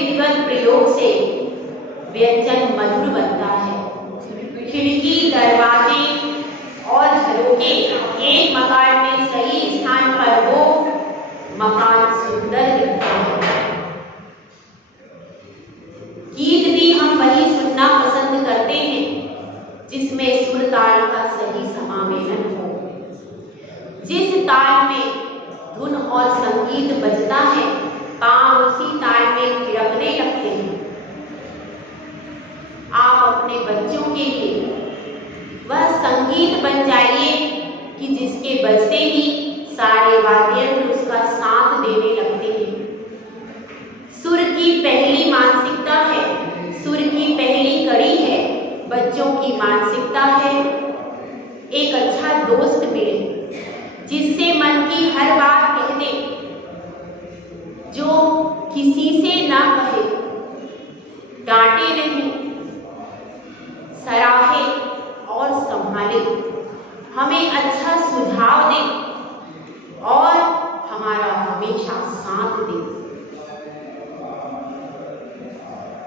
विधिवत प्रयोग से व्यंजन मधुर बनता है। खिड़की, दरवाजे और झरोखे एक मकान में सही स्थान पर हो, मकान सुंदर दिखता है। गीत भी हम वही सुनना पसंद करते हैं जिसमें सुर ताल का सही समामेलन हो। जिस ताल में धुन और संगीत बजता है, पांव उसी ताल में थिरकने लगते हैं। आप अपने बच्चों के लिए वह संगीत बन जाइए कि जिसके बजते ही सारे वाद्ययंत्र उसका साथ देने लगते हैं। सुर की पहली मानसिकता है, सुर की पहली कड़ी है, बच्चों की मानसिकता है एक अच्छा दोस्त मिले जिससे मन की हर बात कह दे, जो किसी से ना कहे, डांटे नहीं, सराहे और संभाले, हमें अच्छा सुझाव दे और हमारा हमेशा साथ दे।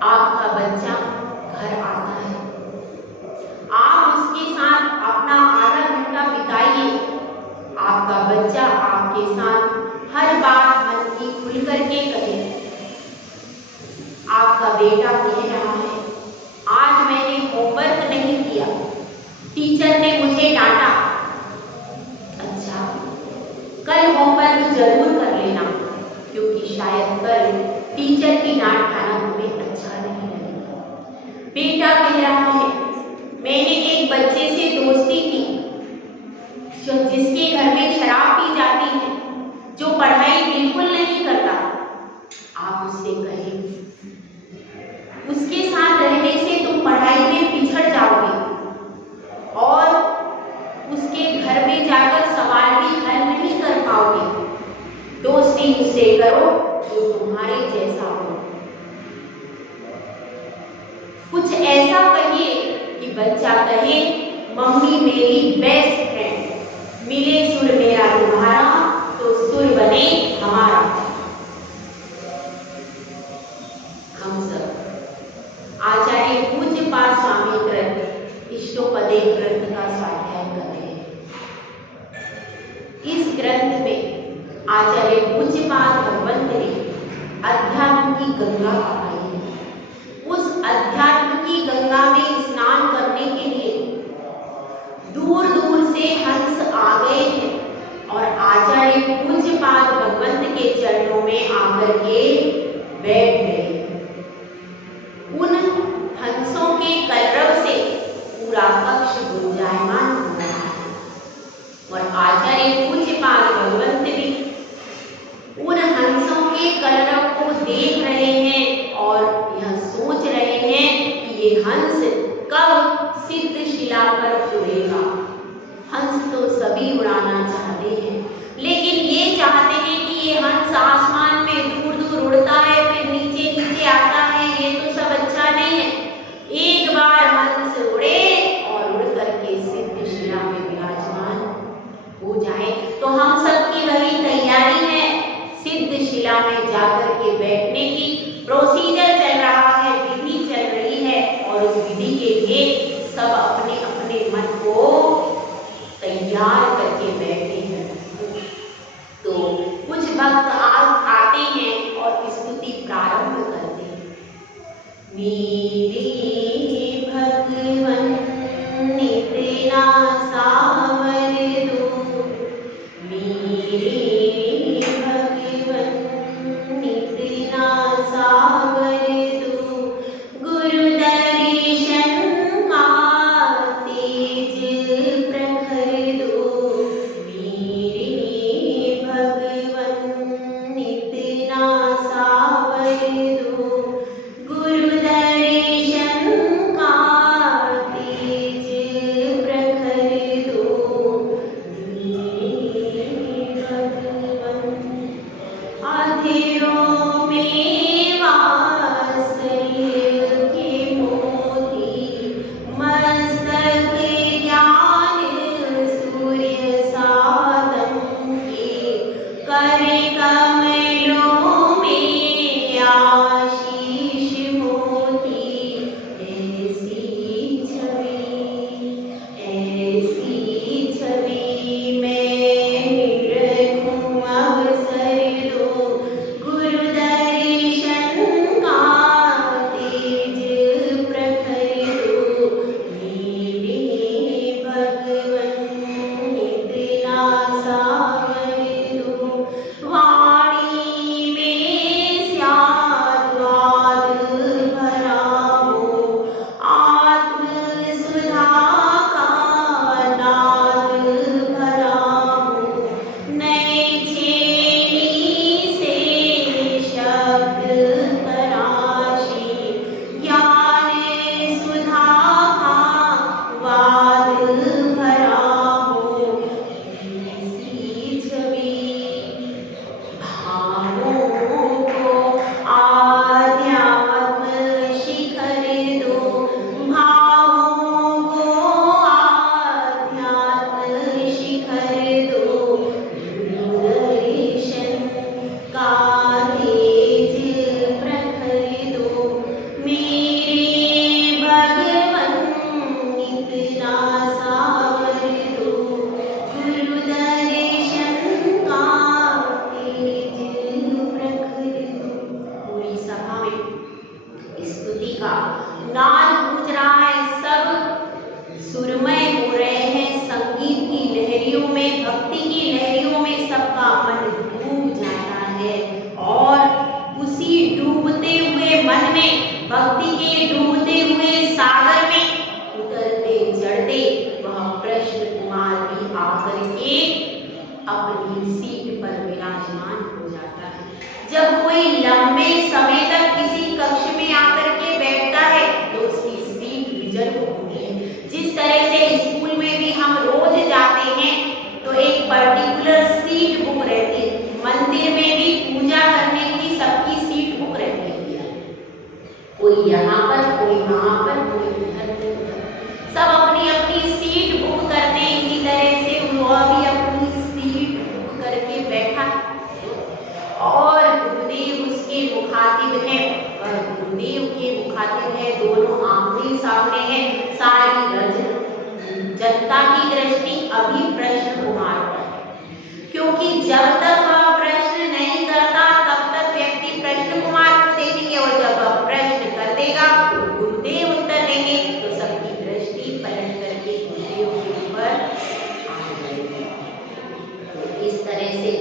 आपका बच्चा घर आता है, आप उसके साथ अपना आधा घंटा बिताइए। आपका बच्चा आपके साथ हर बात मन की खुल करके कहे। आपका बेटा कह रहा है, आज मैंने होमवर्क नहीं किया, टीचर ने मुझे डांटा। अच्छा, कल होमवर्क जरूर कर लेना, क्योंकि शायद कल टीचर की डांट खाना तुम्हें अच्छा नहीं लगेगा। बेटा कह रहा है, मैंने एक बच्चे से दोस्ती की जिसके घर में शराब पी जाती है, जो पढ़ाई बिल्कुल नहीं करता। आप उससे कहें, उसके साथ रहने से तुम पढ़ाई में पिछड़ जाओगे और उसके घर में जाकर सवाल भी हल नहीं कर पाओगे। दोस्ती उससे करो जो तुम्हारे जैसा हो। कुछ ऐसा कहिए कि बच्चा कहे, मम्मी मेरी बेस्ट फ्रेंड, मिले सुर मेरा तुम्हारा तो सुर बने हमारा। हम सब आचार्य पूज्यपाद स्वामी कृत इष्टोपदे ग्रंथ का स्वाध्याय कर रहे हैं। इस ग्रंथ में आचार्य पूज्यपाद भगवंत ने अध्यात्म की गंगा बहाई है। उस अध्यात्म की गंगा में स्नान करने के लिए दूर दूर से हंस आ गए हैं और आचार्य पूज्यपाद भगवंत के चरणों में आकर के बैठ गए। उन हंसों के कलरव से पूरा कक्ष गुंजायमान हो रहा है और आचार्य पूज्यपाद भगवंत भी उन हंसों के कलरव को देख रहे हैं और यह सोच रहे हैं कि ये हंस कब सिद्ध शिला पर उड़ेगा। हंस तो सभी उड़ाना चाहते हैं, लेकिन ये चाहते हैं कि ये हंस आसमान में दूर दूर उड़ता है, फिर नीचे नीचे आता है, ये तो सब अच्छा नहीं है। एक बार हंस उड़े और उड़ करके सिद्ध शिला में विराजमान हो जाए तो हम सबकी वही तैयारी है, सिद्ध शिला में जाकर के बैठने की। प्रोसीजर चल रहा है, विधि चल रही है और उस विधि के लिए सब अपने अपने मन को तैयार करके बैठे हैं। तो कुछ भक्त आते हैं और स्तुति प्रारंभ करते हैं। मेरे भगवन नित्य सावर दो, मेरे भगवन नित्य सावर दो, गुरु दर्शन का तेज प्रखर दो, मेरे भगवन नित्य सावर दो, गुरु दर्शन का तेज प्रखर दो, मेरे भगवन अंधेरों में वात्सल्य के मोती, मस्तक ज्ञान सूर्य साधन के, कर कमलों में आशीष का नाद गूंज रहा है, सब सुरमय हो रहे हैं संगीत की लहरियों में, भक्ति की लहरियों में सबका मन डूब जाता है। और उसी डूबते हुए मन में, भक्ति के डूबते हुए सागर में उतरते चढ़ते वह कृष्ण कुमार भी आकर के अपनी सीट पर विराजमान हो जाता है। जब कोई लंबे समय तक किसी कक्ष में आकर के बैठता है तो उसकी सीट रिजर्व होती है। जिस तरह से स्कूल में भी हम रोज जाते हैं तो एक पर्टिकुलर सीट बुक रहती है, मंदिर में भी पूजा करने की सबकी सीट बुक रहती है, कोई यहाँ पर, कोई वहाँ पर, कोई उधर, सब अपनी अपनी सीट बुक करते हैं। इसी तरह से वह भी अपनी सीट बुक करके बैठा और गुरुदेव उसके मुखातिब है, और गुरुदेव के मुखातिब है, दोनों आमने सामने हैं। सारी जनता की दृष्टि अभी कृष्ण कुमार पर है, क्योंकि जब तक वह प्रश्न नहीं करता तब तक व्यक्ति कृष्ण कुमार को देखेंगे, और जब वह प्रश्न कर देगा तो गुरुदेव उत्तर देंगे, तो सबकी दृष्टि पलट करके गुरुदेव के ऊपर आ जाएगी। तो इस तरह से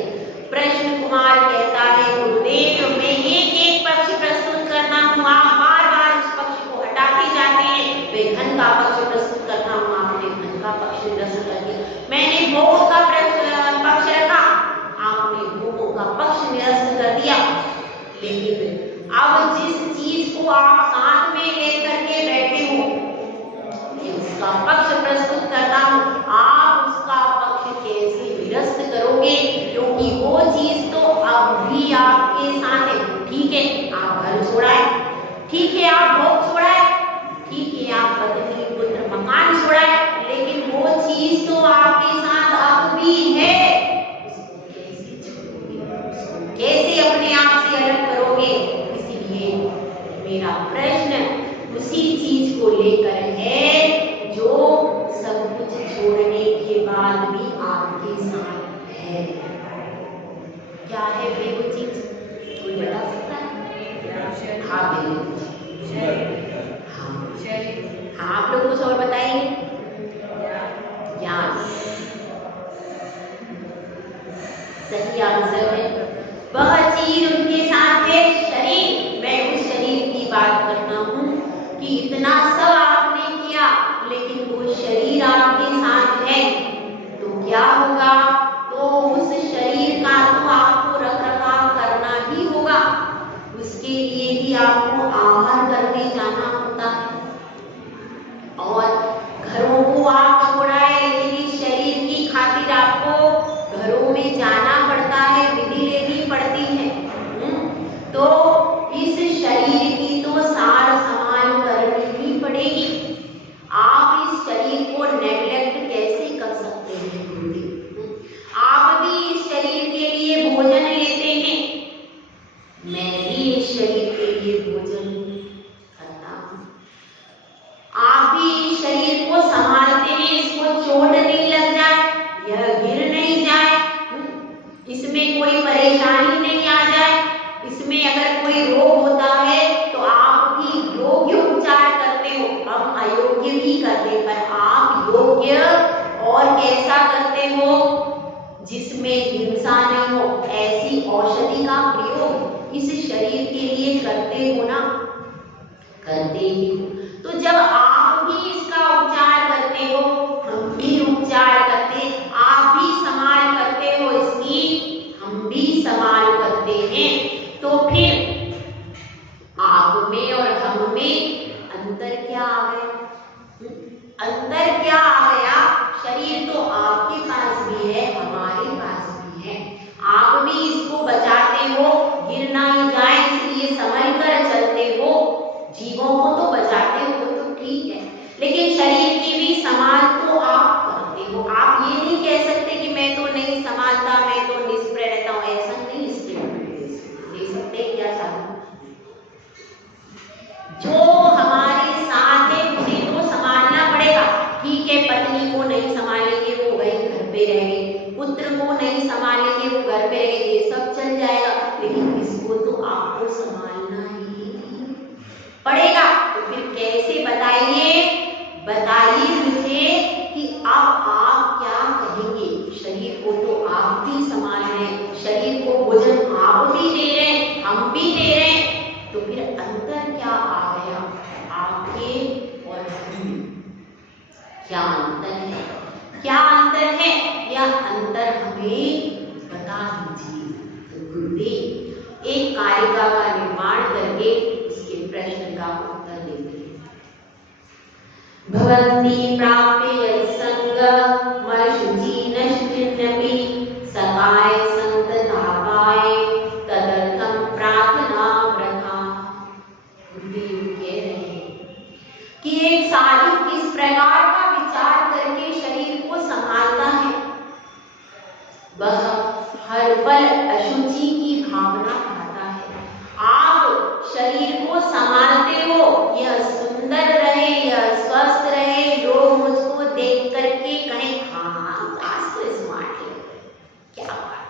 कृष्ण कुमार कहता है, गुरुदेव मैं एक पक्ष प्रस्तुत करना हूँ, आप बार बार इस पक्ष को हटाते जाते हैं। मैं घन का पक्ष प्रस्तुत करना हूँ, आपने घन का पक्ष निरस्त कर दिया। मैंने भोग का पक्ष रखा, आपने भोगों का पक्ष निरस्त कर दिया। लेकिन अब जिस चीज को आप साथ में लेकर के बैठे हो, मैं उसका पक्ष प्रस्तुत करता हूँ, आप उसका पक्ष कैसे निरस्त करोगे? क्योंकि वो चीज तो अब भी आपके साथ है। ठीक है आप घर छोड़ाए, ठीक है आप भोग छोड़ाए, ठीक है आप पत्नी पुत्र मकान छोड़ाए, लेकिन वो चीज तो आपके साथ अब भी है। उसको कैसे छोड़ोगे? उसको कैसे अपने आप से अलग करोगे? इसलिए मेरा प्रश्न उसी चीज को लेकर है जो सब कुछ छोड़ने के बाद भी आपके साथ है। क्या है वो चीज? कोई बता सकता है? हाँ हाँ आप लोग कुछ और बताइए। ज्ञान सही आंसर है। वह चीज उनके साथ है शरीर। मैं उस शरीर की बात करता हूँ कि इतना सब आपने किया लेकिन वो शरीर आपके साथ है, तो क्या होगा? तो उस शरीर का तो आपको रखरखाव करना ही होगा, उसके लिए भी आपको आहार करने जाना होता है, और घरों को आप छोड़ाए लेकिन इस शरीर की खातिर आपको घरों में जाना पड़ता है, विधि लेनी पड़ती है। तो इस शरीर की तो सार संभाल करनी ही पड़ेगी। आप इस शरीर को नेग्लेक्ट कैसे कर सकते हैं? आप भी इस शरीर के लिए भोजन लेते हैं, मैं भी इस शरीर के लिए भोजन करता हूँ। आप भी इस शरीर को संभालते हैं, इसको चोट नहीं लग जाए, यह गिर नहीं जाए, इसमें कोई परेशानी नहीं आ जाए, इसमें अगर कोई रोग होता है तो आप भी योग्य उपचार करते हो, हम अयोग्य भी करते, पर आप योग्य और कैसा करते हो? जिसमें हिंसा नहीं हो, ऐसी औषधि का प्रयोग इस शरीर के लिए करते हो ना? करते ही हो। तो जब आप भी इसका उपचार करते हो, हम भी उपचार करते, आप भी संभाल करते हो इसकी, हम भी संभाल करते हैं, तो फिर आप में और हम में अंतर क्या आ गया? अंतर क्या आ गया? शरीर तो आपके पास भी है, हमारे पास भी है, आप भी इसको बचाते हो, गिर ना ही जाए इसलिए संभल कर चलते हो, जीवों को तो बचाते हो तो ठीक है, लेकिन शरीर की भी संभाल तो आप करते हो। आप ये नहीं कह सकते कि मैं तो नहीं संभालता, मैं तो निष्प्रय रहता हूँ, ऐसा नहीं दे सकते। क्या चाहते जो हमारे साथ है उसे तो संभालना पड़ेगा। ठीक है पत्नी को नहीं संभालेंगे वो वही घर पे रहेंगे, पुत्र को नहीं संभालेंगे वो घर पे रहेंगे, ये सब चल जाएगा, लेकिन इसको तो आपको संभालना ही पड़ेगा। क्या अंतर है? क्या अंतर है? यह अंतर हमें बता दीजिए। तो गुरुदेव एक कारिका का निर्माण करके उसके प्रश्न का उत्तर देते हैं। भवन्ति प्राप्य यत्संगं मशुचि नश्चिन्नपि सकाय संततापाय तदर्थं प्रार्थना वृथा। गुरुदेव कह रहे हैं कि एक साधक किस प्रकार का विचार करके शरीर को संभालता है। वह हर पल अशुचि की भावना खाता है। आप शरीर को संभालते हो, यह सुंदर रहे, यह स्वस्थ रहे, लोग मुझको देख करके कहें हाँ आज तो स्मार्ट है, क्या बात,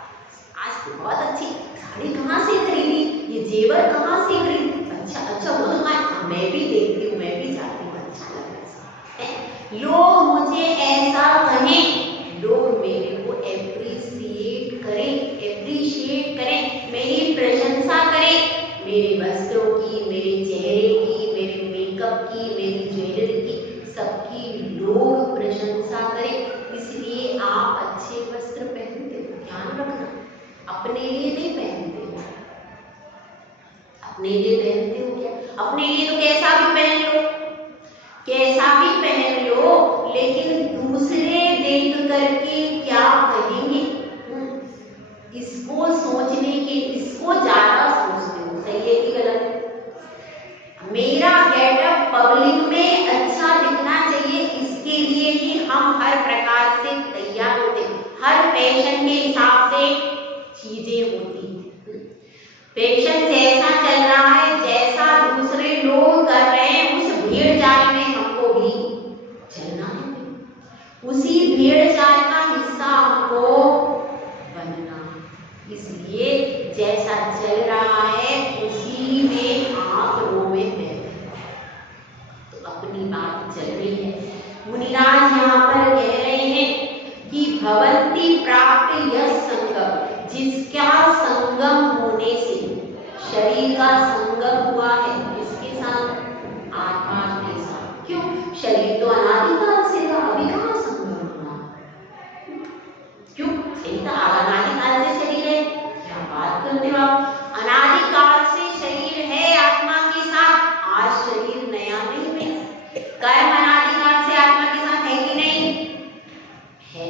आज तो बहुत अच्छी साड़ी कहाँ से खरीदी, ये जेवर कहाँ से खरीदी, अच्छा वो हाँ मैं भी देखती हूँ, मैं भी जाती हूँ, अच्छा लग रहा है। लोग मुझे ऐसा कहें, लोग मेरे को एप्रिशिएट करें, मेरी प्रशंसा करें, मेरे वस्त्रों की, मेरे चेहरे की, मेरे मेकअप की, मेरी ज्वेलरी की, सबकी लोग प्रशंसा करें। इसलिए आप अच्छे वस्त्र पहनते हो, ध्यान रखना, अपने लिए नहीं पहनते हो। अपने लिए पहनते हो क्या? अपने लिए तो कैसा भी पहन लो, कैसा भी पहन लो, लेकिन दूसरे देख करके क्या कहेंगे, इसको सोचने के, इसको ज्यादा सोचते हो। सही है कि गलत? मेरा गेटअप पब्लिक में अच्छा दिखना चाहिए, इसके लिए ही हम हर प्रकार से तैयार होते हैं। हर फैशन के हिसाब से चीजें होती हैं। फैशन जैसा चल रहा है, जैसा दूसरे लोग कर रहे हैं, उस भीड़ जाल में हमको भी चलना है, उसी भीड़ जाल का हिस्सा हमको बनना। इसलिए जैसा चल रहा है उसी में आप रोवे हैं। तो अपनी बात चल रही है। मुनिराज यहाँ पर कह रहे हैं कि भवन्ति प्राप्य यत्संगं, जिसका संगम होने से शरीर का संगम हुआ है, इसके साथ आत्मा के साथ। क्यों? शरीर तो अनादिकाल से था, अभी कहाँ संगम हुआ? क्यों? शरीर तो अनादिकाल से शरीर है, क्या बात करते हो आप? अनादिकाल से शरीर है आत्मा के साथ, आज शरीर नया नहीं है। कर्म अनादिकाल से आत्मा के साथ है कि नहीं है?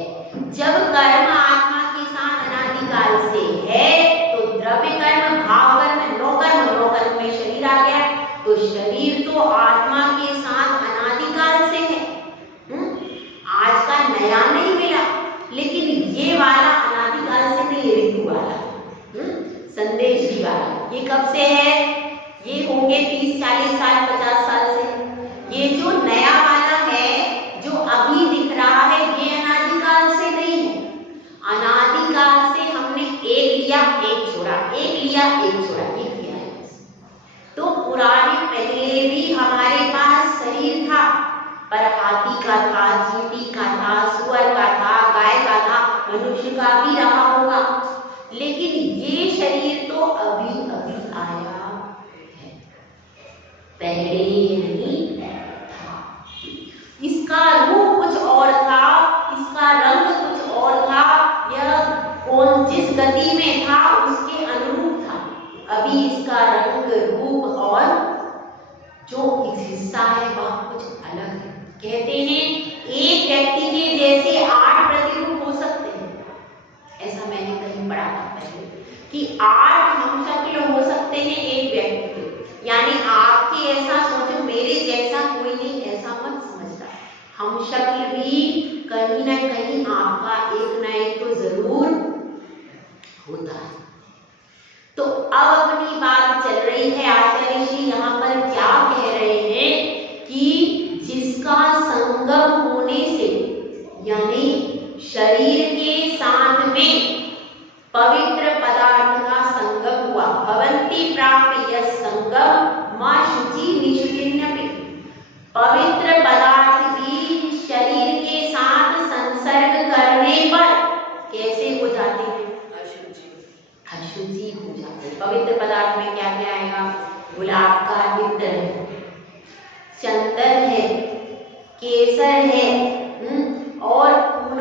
जब कर्म आत्मा के साथ अनादिकाल से है तो द्रव्य कर्म, भाव कर्म, नो कर्म में शरीर आ गया। तो शरीर तो आत्मा के साथ अनादिकाल से है, आज का नया नहीं मिला। लेकिन ये वाला अनादिकाल से नहीं, ऋतु वाला, संदेश जी वाला, ये कब से है? ये होंगे 30, 40 साल, 50 साल से। ये जो नया वाला है, जो अभी दिख रहा है, ये अनादिकाल से नहीं है। अनादिकाल से हमने एक लिया, एक छोड़ा, एक लिया, एक छोड़ा, ये किया है। तो पुराने पहले भी हमारे पास शरीर था, पर हाथी का था, चींटी का था, सुअर का था, गाय का था, मनुष्य का भी रहा होगा। लेकिन ये शरीर तो अभी अभी आया है, पहले नहीं था। इसका रूप कुछ और था, इसका रंग कुछ और था, यह कौन जिस गति में था उसके अनुरूप था। अभी इसका रंग, रूप और जो हिस्सा है वह कुछ अलग है। कहते हैं एक व्यक्ति के जैसे 8 प्रतिरूप हो सकते हैं, ऐसा मैंने कहीं पढ़ा था पहले कि 8 हम शक्ल हो सकते हैं एक व्यक्ति के। यानी आपके ऐसा सोचो, मेरे जैसा कोई नहीं, ऐसा मत समझना। हम शक्ल भी कहीं ना कहीं आपका एक ना एक तो जरूर होता है। तो अब अपनी बात चल रही है, आचार्य जी यहाँ पर क्या कह रहे हैं कि जिसका संगम होने से, यानी शरीर के साथ में पवित्र पदार्थ का संगम हुआ। भवन्ति प्राप्य यत्संगं मा शुचि निषुचिन्नपि, पवित्र पदार्थ की शरीर के साथ संसर्ग करने पर कैसे हो जाती है? अशुचि हो जाती है। पवित्र पदार्थ में क्या क्या आएगा? गुलाब का इत्र है, चंदन है, केसर है,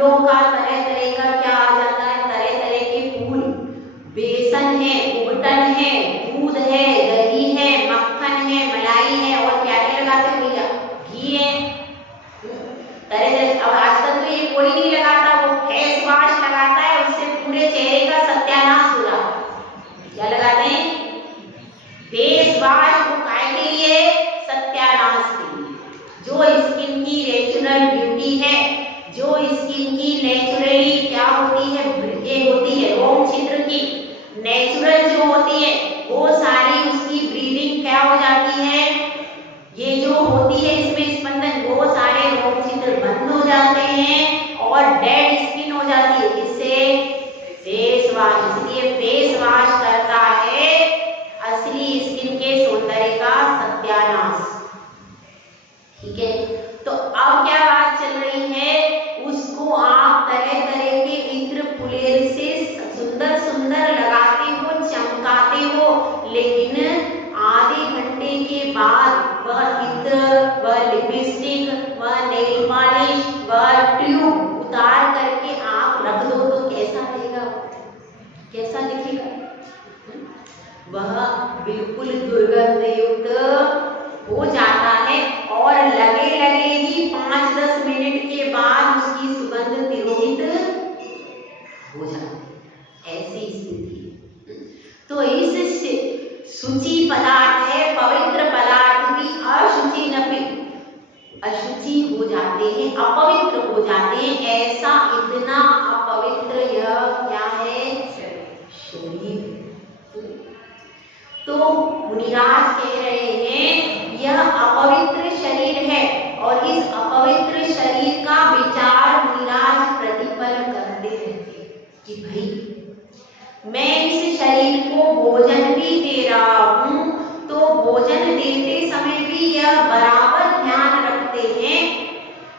फूलों का तरह तरह का क्या आ जाता है, तरह तरह के फूल, बेसन है, उबटन है, दूध है, दही है, मक्खन है, मलाई है, और क्या क्या लगाते हैं भैया, घी है, तरह तरह। अब आजकल तो ये कोई नहीं लगाता, वो फेस वॉश लगाता है, उससे पूरे चेहरे का सत्यानाश हो जाता है। क्या लगाते हैं, फेस वॉश, वो काय के लिए, सत्यानाश के लिए। जो स्किन की नेचुरल ब्यूटी है, जो स्किन की नेचुरली क्या होती है, ये होती है रोम छिद्र की नेचुरल जो होती है, वो सारी उसकी ब्रीदिंग क्या हो जाती है, ये जो होती है इसमें स्पंदन, वो सारे रोम छिद्र बंद हो जाते हैं और डेड स्किन हो जाती है। इससे फेस वॉश, इसलिए फेस वॉश करता है असली स्किन के सौंदर्य का सत्यानाश। ठीक है, तो अब क्या बात चल रही है, उसको आप तरह तरह के इत्र फुलेर से सुंदर सुंदर लगाते हो, चमकाते हो, लेकिन आधे घंटे के बाद वह इत्र, वह लिपस्टिक, वह नेल पॉलिश, वह ट्यूब उतार करके आप रख दो तो कैसा रहेगा, कैसा दिखेगा, वह बिल्कुल दुर्गंध युक्त हो जाता है और लगे लगे ही 5-10 मिनट के बाद उसकी सुगंध तिरोहित हो जाती है, ऐसी स्थिति है। तो इस शुचि पदार्थ है, पवित्र पदार्थ भी अशुचि नपि, अशुचि हो जाते हैं, अपवित्र हो जाते हैं। ऐसा इतना अपवित्र यह क्या है, शरीर। तो मुनिराज कह रहे हैं यह अपवित्र शरीर है, और इस अपवित्र शरीर का विचार मुनिराज प्रतिपल करते रहते कि भाई मैं इस शरीर को भोजन भी दे रहा हूं, तो भोजन देते समय भी यह बराबर ध्यान रखते हैं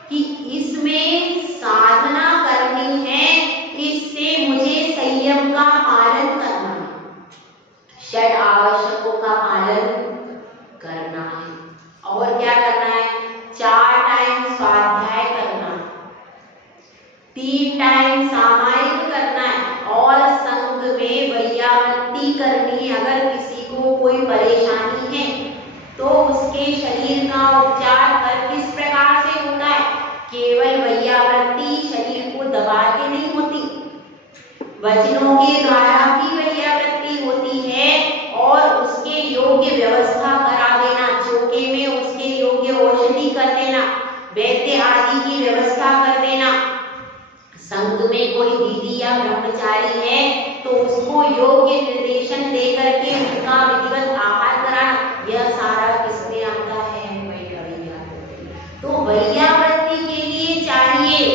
कि इसमें साधना करनी है, इससे मुझे संयम का पालन करना है, षड आवश्यकों का पालन करना है, और क्या करना है, 4 टाइम स्वाध्याय करना है, 3 टाइम सामायिक करना है, और संघ में वैयावृत्ति करनी है। अगर किसी को कोई परेशानी है तो उसके शरीर का उपचार किस प्रकार से होता है, केवल वैयावृत्ति शरीर को दबा के नहीं होती, वचनों के द्वारा भी वैयावृत्ति होती है, और उसके योग्य व्यवस्था करा देना, चौके में उसके योग्य औषधि कर देना, वैद्य आदि की व्यवस्था कर देना। संघ में कोई दीदी या ब्रह्मचारी है तो उसको योग्य निर्देशन दे करके उसका विधिवत आहार कराना, यह सारा किसमें आता है, वैयावृत्ति। तो वैयावृत्ति के लिए चाहिए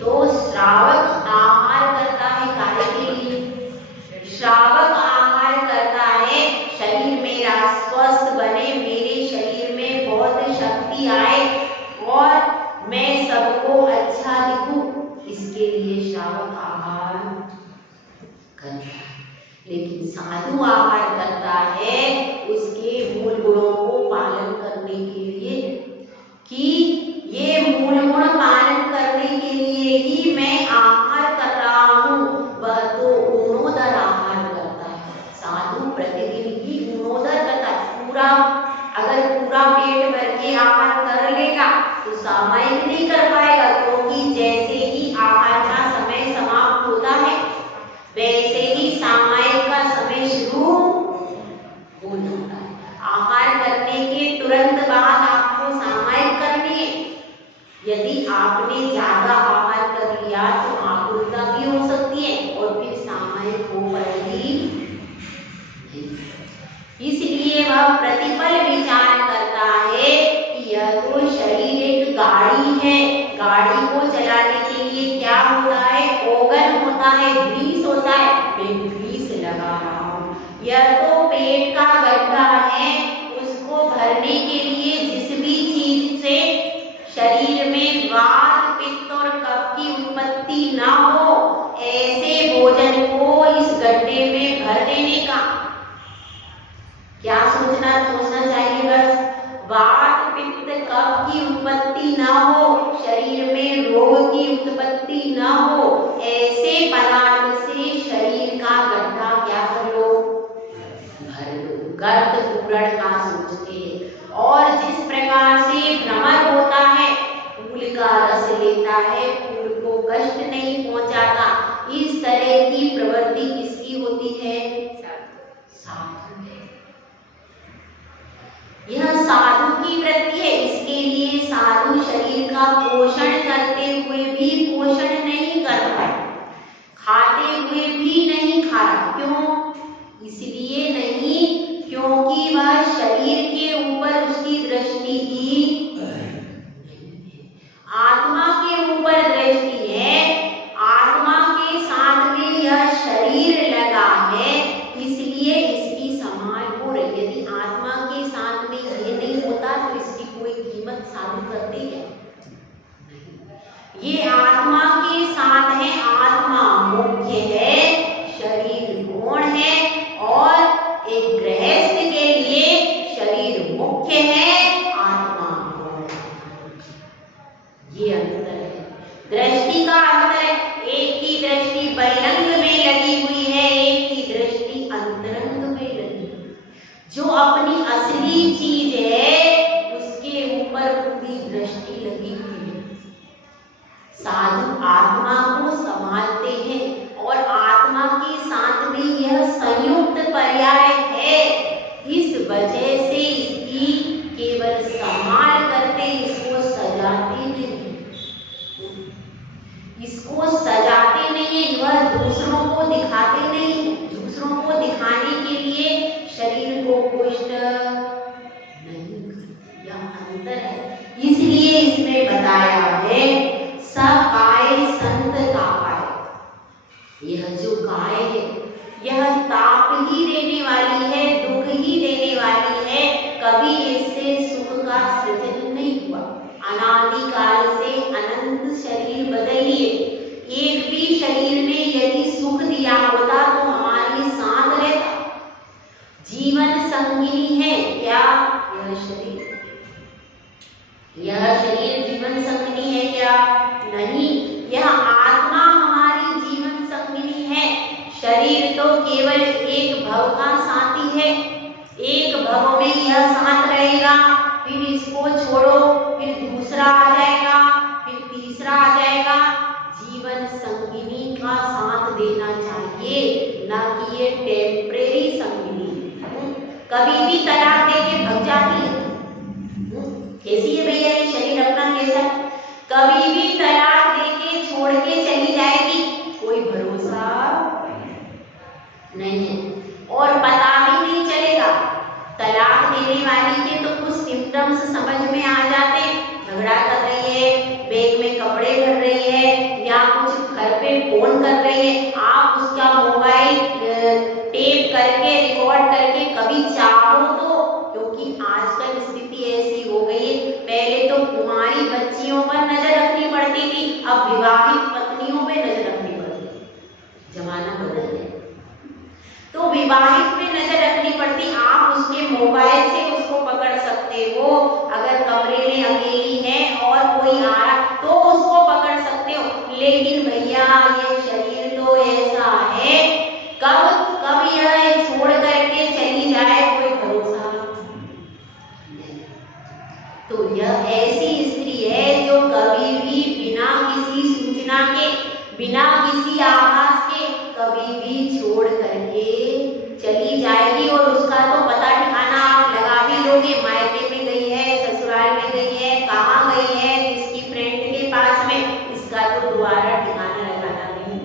तो श्रावक आहार करता है, कार्य के लिए श्रावक आहार करता है, शरीर मेरा स्वस्थ बने, मेरे शरीर में बहुत शक्ति आए और मैं सबको अच्छा दिखूं, इसके लिए श्रावक आहार करता है। लेकिन साधु आहार करता है उसके मूल गुणों को पालन करने के लिए, कि ये मूल गुण पालन करने के लिए ही मैं आहार कर रहा हूँ, वह तो ऊर्ध्वर आहार करता है। साधु प्रतिदिन ही ऊर्ध्वर करता है, पूरा अगर पूरा पेट भर के आहार कर लेगा तो सामायिक नहीं कर पाएगा, क्योंकि जैसे ही आहार का समय समाप्त होता है वैसे ही सामायिक का समय शुरू हो जाता है। आहार करने के तुरंत बाद आपको सामायिक करनी है। यदि आपने ज्यादा आहार कर लिया तो आकुलता भी हो सकती है और फिर सामायिक हो पाएगी। इसलिए वह प्रतिपल विचार करता है कि यह तो शरीर एक गाड़ी है, गाड़ी को चलाने के लिए क्या होता है, ओवन होता है, ग्रीस होता है, मैं ग्रीस लगा रहा हूँ। यह तो पेट का गड्ढा है, उसको भरने के लिए जिस भी चीज से शरीर में वात, पित्त और कफ की उत्पत्ति ना हो, ऐसे भोजन को इस गड्ढे में भर देने का क्या सोचना चाहिए, बस वात, पित्त, कफ की उत्पत्ति ना हो, शरीर में रोग की उत्पत्ति ना पहुँचते हैं। और जिस प्रकार से भ्रमर होता है, फूल का रस लेता है, फूल को कष्ट नहीं पहुंचाता, इस तरह की प्रवृत्ति किसकी होती है? साधु है। यह साधु की वृत्ति है। इसके लिए साधु शरीर का पोषण करते हुए भी पोषण नहीं कर रहा, खाते हुए भी नहीं खा रहा। क्यों? इसलिए नहीं क्योंकि वह शरीर के ऊपर उसकी दृष्टि ही आत्मा के ऊपर दृष्टि है। आत्मा के साथ में यह शरीर लगा है, इसलिए इसकी संभाल हो रही। यदि आत्मा के साथ में ये नहीं होता तो इसकी कोई कीमत साधु करते हैं? ये आत्मा के साथ है। आत्मा मुख्य है, शरीर गौण है, और एक गृहस्थ के लिए शरीर मुख्य है, आत्मा गौण है। ये अंतर है, दृष्टि का अंतर है। एक की दृष्टि बहिरंग में लगी हुई है, एक की दृष्टि अंतरंग में लगी। जो अपनी असली चीज है उसके ऊपर पूरी दृष्टि लगी हुई है। साधु आत्मा को संभालते हैं और आत्मा के साथ में यह संयुक्त पर्याय है। इस वजह से इसकी केवल संभाल करते, इसको सजाते नहीं, इसको सजाते नहीं, वह दूसरों को दिखाते नहीं। दूसरों को दिखाने के लिए शरीर को पुष्ट नहीं करते, यह अंतर है। इसलिए इसमें बताया है सकाय संत तापाय। यह जो काय है यह ताप ही देने वाली है, दुख ही देने वाली है। कभी इससे सुख का सृजन नहीं हुआ। अनादि काल से अनंत शरीर बदलिए, एक भी शरीर ने यदि सुख दिया होता तो हमारे साथ रहता। जीवन संगिनी है क्या यह शरीर? यह शरीर जीवन संगिनी है क्या? नहीं। यह आत्मा हमारी जीवन संगिनी है। शरीर तो केवल एक भव का साथी है। एक भव में यह साथ रहेगा, फिर इसको छोड़ो, फिर दूसरा आ जाएगा, फिर तीसरा आ जाएगा। जीवन संगिनी का साथ देना चाहिए, ना कि ये टेम्परेरी संगिनी। कभी भी तलाक दे के भग जाती है। कैसी है भैया ये शरीर अपना कैसा? कभी भी तलाक दे के छोड़ के चली जाएगी, कोई भरोसा नहीं है और पता भी नहीं चलेगा। तलाक देने वाली के तो कुछ सिम्टम्स समझ में आ जाते। झगड़ा कर रही है, बैग में कपड़े भर रही है, या कुछ घर पे फोन कर रही है, आप उसका मोबाइल टेप करके रिकॉर्ड करके कभी चाहो तो, क्योंकि आजकल स्थिति ऐसी हो गई है। पहले तो कुमारी बच्चियों पर नजर रखनी पड़ती थी, अब विवाहित पत्नियों पे नजर रखनी पड़ती है। जमाना बदल गया, तो विवाहित पे नजर रखनी पड़ती। आप उसके मोबाइल से उसको पकड़ सकते हो। अगर कमरे में अकेली है और कोई आ रहा तो उसको पकड़ सकते हो। लेकिन भैया ये शरीर तो ऐसा है, कब यह छोड़ करके चली जाए कोई भरोसा नहीं। तो यह ऐसी स्त्री है जो कभी भी बिना किसी सूचना के, बिना किसी आभास के कभी भी छोड़ करके चली जाएगी। और उसका तो पता ठिकाना आप लगा भी लोगे, मायके में गई है, ससुराल में गई है, कहाँ गई है, किसकी फ्रेंड के पास में, इसका तो दोबारा ठिकाना लगाना नहीं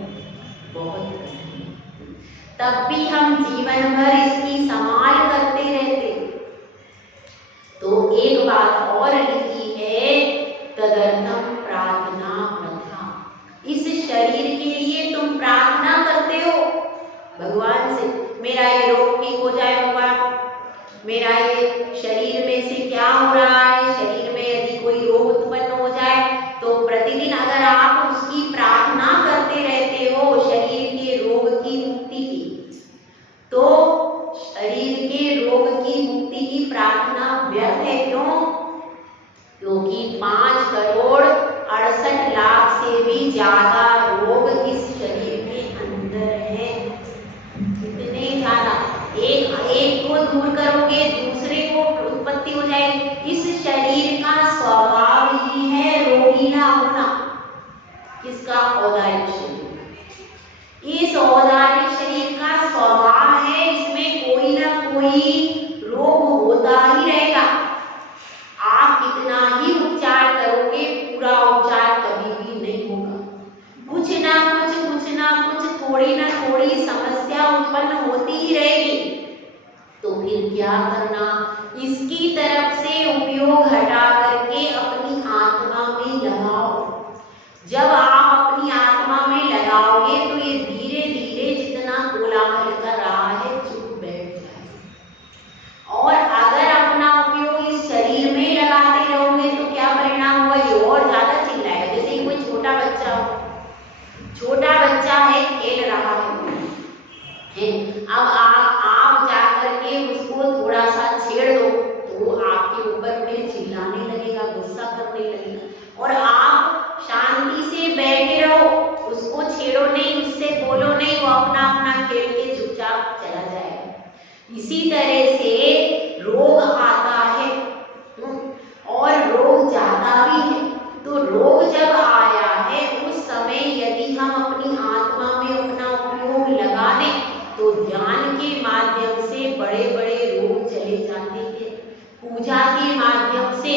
बहुत। तब भी हम जीवन भर इसकी संभाल करते रहते। तो एक बात और लिखी है, तदर्थम प्रार्थना प्रथा। इस शरीर के लिए तुम प्रार्थना करते हो भगवान से, मेरा ये रोग ठीक हो जाए भगवान, मेरा ये शरीर में से क्या हो रहा है, शरीर में यदि कोई रोग उत्पन्न हो जाए तो प्रतिदिन अगर आप उसकी प्रार्थना करते रहते हो शरीर के रोग की मुक्ति की, तो शरीर के रोग की मुक्ति की प्रार्थना व्यर्थ है। क्यों? क्योंकि 5,68,00,000 से भी ज्यादा रोग इस शरीर के अंदर है। इतने ज्यादा, एक को दूर करोगे दूसरे को इसका औदार्य शरीर। इस औदार्य शरीर का स्वभाव है, इसमें कोई ना कोई रोग होता ही रहेगा। आप कितना ही उपचार करोगे, पूरा उपचार कभी भी नहीं होगा। कुछ ना कुछ थोड़ी ना थोड़ी समस्या उत्पन्न होती ही रहेगी। तो फिर क्या करना, इसकी तरफ से उपयोग हटा करके अपनी आत्मा में लगाओ। जब आप अपनी आत्मा में लगाओगे तो ये धीरे धीरे जितना कोलाहल कर रहा है चुप बैठ जाए। और अगर अपना उपयोग इस शरीर में लगाते रहोगे तो क्या परिणाम होगा, ये और ज्यादा चिल्लाएगा। जैसे कोई छोटा बच्चा हो, छोटा बच्चा है, खेल रहा है, अब आप जाकर के उसको थोड़ा सा छेड़ दो तो वो आपके ऊपर फिर चिल्लाने लगेगा, गुस्सा करने लगेगा। और आप शांति से बैठे रहो, उसको छेड़ो नहीं, उससे बोलो नहीं, वो अपना अपना खेल के चुपचाप चला जाएगा। इसी तरह से रोग आता है और रोग जाता भी है। तो रोग जब आया है उस समय यदि हम अपनी आत्मा में अपना उपयोग लगा दें तो ध्यान के माध्यम से बड़े बड़े रोग चले जाते हैं। पूजा के माध्यम से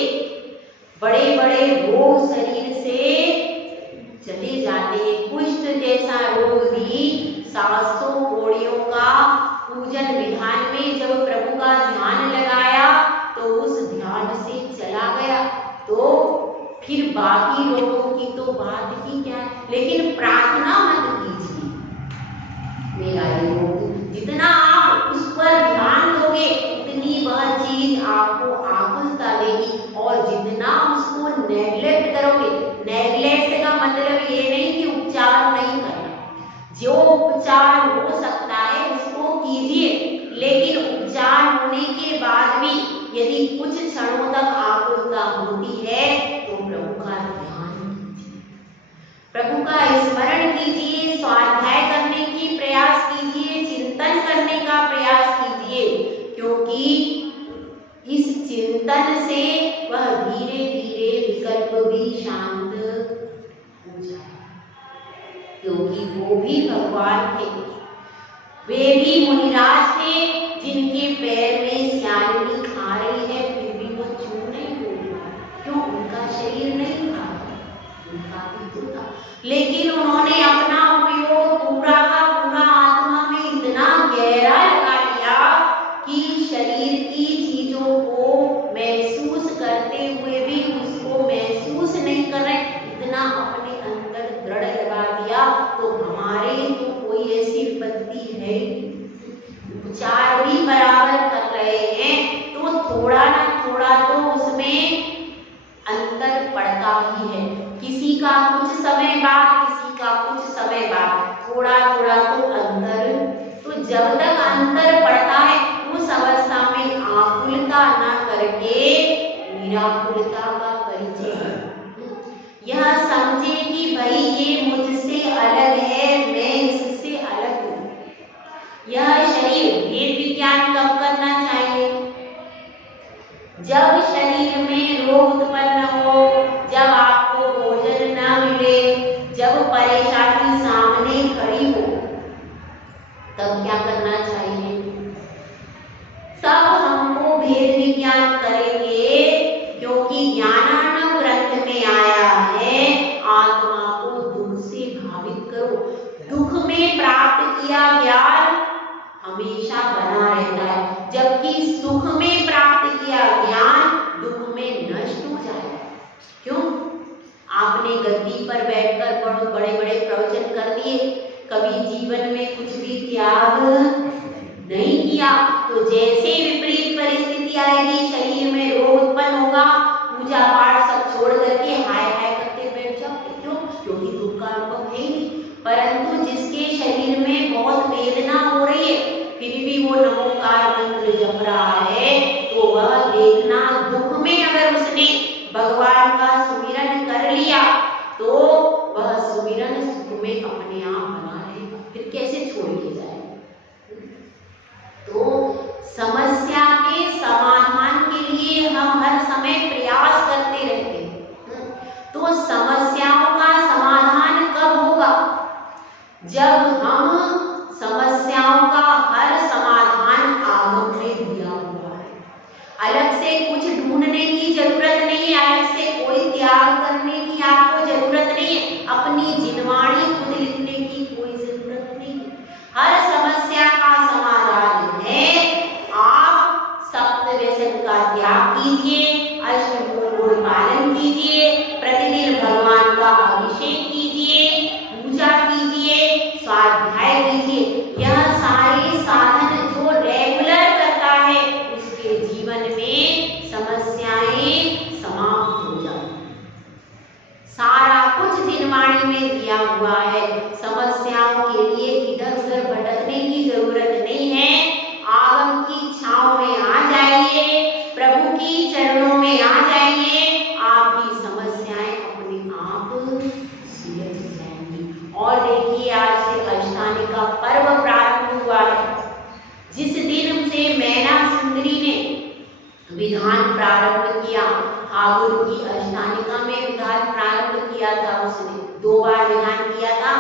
बड़े बड़े रोग शरीर से चले जाते हैं। कुष्ठ जैसा रोग भी 700 कोड़ियों का पूजन विधान में जब प्रभु का ध्यान लगाया तो उस ध्यान से चला गया। तो फिर बाकी रोगों की तो बात ही क्या है, लेकिन प्रार्थना मत कीजिए मेरा ये रोग, जितना आप उस पर ध्यान दोगे उतनी वह चीज आपको आकुलता देगी। और जितना उसको नेग्लेक्ट करोगे, नेग्लेक्ट का मतलब ये नहीं कि उपचार नहीं करना, जो उपचार हो सकता है उसको कीजिए, लेकिन उपचार होने के बाद भी यदि कुछ क्षणों तक आकुलता होती है तो प्रभु का ध्यान कीजिए, प्रभु का स्मरण कीजिए, स्वाध्याय करने की प्रयास कीजिए, चिंतन करने का प्रयास कीजिए, क्योंकि इस चिंतन से वह धीरे धीरे विकल्प भी शांत हो जाए। क्योंकि वो भी भगवान थे, वे भी मुनिराज थे जिनके पैर में सियानी खा रही है फिर भी वो चूर नहीं हो रहा। क्यों? उनका शरीर नहीं था, उनका भी तो था, लेकिन उन्होंने अपना उपयोग पूरा का पूरा आत्मा में इतना गहरा लगा लिया कि शरीर की चीजों को महसूस करते हुए भी उसको महसूस नहीं कर रहे, इतना अपने अंदर दृढ़ लगा दिया। तो हमारे तो कोई ऐसी विपत्ति है, उपचार भी बराबर कर रहे हैं तो थोड़ा ना थोड़ा तो उसमें अंतर पड़ता ही है। किसी का कुछ समय बाद, किसी का कुछ समय बाद, थोड़ा थोड़ा तो अंतर। तो जब तक अंतर पड़ता है उस अवस्था में आकुलता ना करके निराकुलता का परिचय, यह समझे कि भाई ये मुझसे अलग है, मैं इससे अलग हूँ। यह शरीर भेद विज्ञान कब करना चाहिए? जब शरीर में रोग उत्पन्न हो, जब आपको भोजन न मिले, जब परेशानी सामने खड़ी हो, तब क्या करना चाहिए? तब हमको भेद विज्ञान करेंगे, क्योंकि ज्ञानार्णव ग्रंथ में आया है आत्मा को दुख से भावित करो। दुख में प्राप्त किया ज्ञान हमेशा बना रहता है, जबकि सुख में प्राप्त किया ज्ञान दुख में नष्ट हो जाएगा। क्यों? आपने गद्दी पर बैठकर बहुत बड़े बड़े प्रवचन कर दिए, कभी जीवन में कुछ भी त्याग नहीं किया, तो जैसे विपरीत परिस्थिति आएगी, शरीर में रोग उत्पन्न होगा, पूजा पाठ सब छोड़ करके हाय हाय करते बैठ जाओ। क्यों? क्योंकि दुख का अनुभव है ही। परंतु जिसके शरीर में बहुत वेदना हो रही है फिर भी वो नमोकार मंत्र जप रहा है, तो वह देखना दुख में अगर उसने भगवान का सुमिरन कर लिया तो वह सुमिरन सुख में अपने आप बना रहेगा, फिर कैसे छोड़ के जाए। तो समस्या के समाधान के लिए हम हर समय प्रयास करते रहते हैं। तो समस्याओं का समाधान कब कुछ ढूंढने की जरूरत नहीं है, अलग से कोई त्याग करने की आपको जरूरत नहीं है, अपनी जिनवाणी खुद लिखने की कोई जरूरत नहीं है। हर समस्या का समाधान है। आप सप्त व्यसन का त्याग कीजिए, अष्टभुज पालन कीजिए, प्रतिदिन भगवान का अभिषेक कीजिए, पूजा कीजिए, स्वाध्याय कीजिए। यह सारे साधन जो रेगुलर करता है उसके जीवन में समस्याएं समाप्त हो जाती। सारा कुछ जिनवाणी में दिया हुआ है। समस्याओं के लिए इधर उधर भटकने की जरूरत नहीं है। आगम की छांव में आ जाइए, प्रभु की चरणों में आ जाइए, आपकी समस्याएं अपने आप सुलझ जाएंगी। और देखिए, आज से अष्टानी का पर्व प्रारंभ हुआ है। जिस दिन से मैना सुंदरी ने विधान प्रारंभ किया, फागुन की अष्टानिका में विधान प्रारंभ किया था। उसने 2 बार विधान किया था,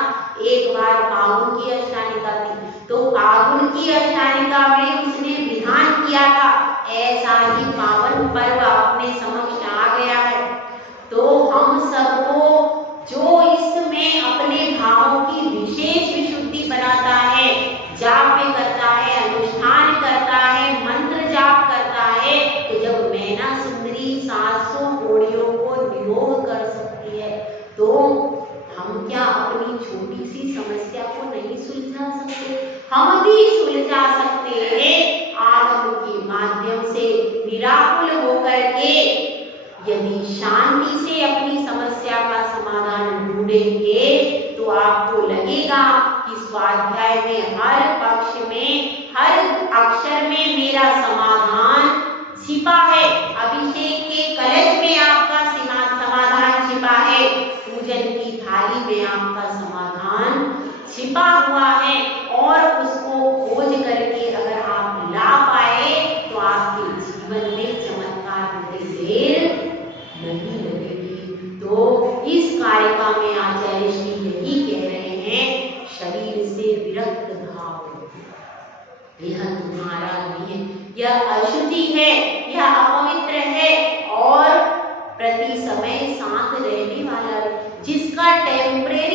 एक बार फागुन की अष्टानिका थी, तो फागुन की अष्टानिका में उसने विधान किया था। ऐसा ही पावन पर्व अपने समक्ष आ गया है। तो हम सबको जो इसमें अपने भावों की विशेष विशुद्धि बनाता है, जाप करता है, अनुष्ठान करता है, मंत्र जाप करता है, तो जब मैना सुंदरी 700 कोड़ियों को निरोध कर सकती है, तो हम क्या अपनी छोटी सी समस्या को नहीं सुलझा सकते? हम भी सुलझा सकते हैं आगम के माध्यम से। निराकुल होकर के यदि शांति से अपनी समस्या का समाधान ढूंढेंगे तो आपको लगेगा कि स्वाध्याय में हर पक्ष में, हर अक्षर में मेरा समाधान छिपा है। अभिषेक के कलश में आपका समाधान छिपा है, पूजन की थाली में आपका समाधान छिपा हुआ है। और उसको खोज करके अगर आप ला पाए तो आपके जीवन में चमत्कार होते देर नहीं लगेगी। तो इस कारिका में आचार्य श्री यही कह रहे हैं, शरीर से विरक्त भाव यह तुम्हारा नहीं है, यह अशुद्धि है, यह अपवित्र है और प्रति समय साथ रहने वाला, जिसका टेम्परेचर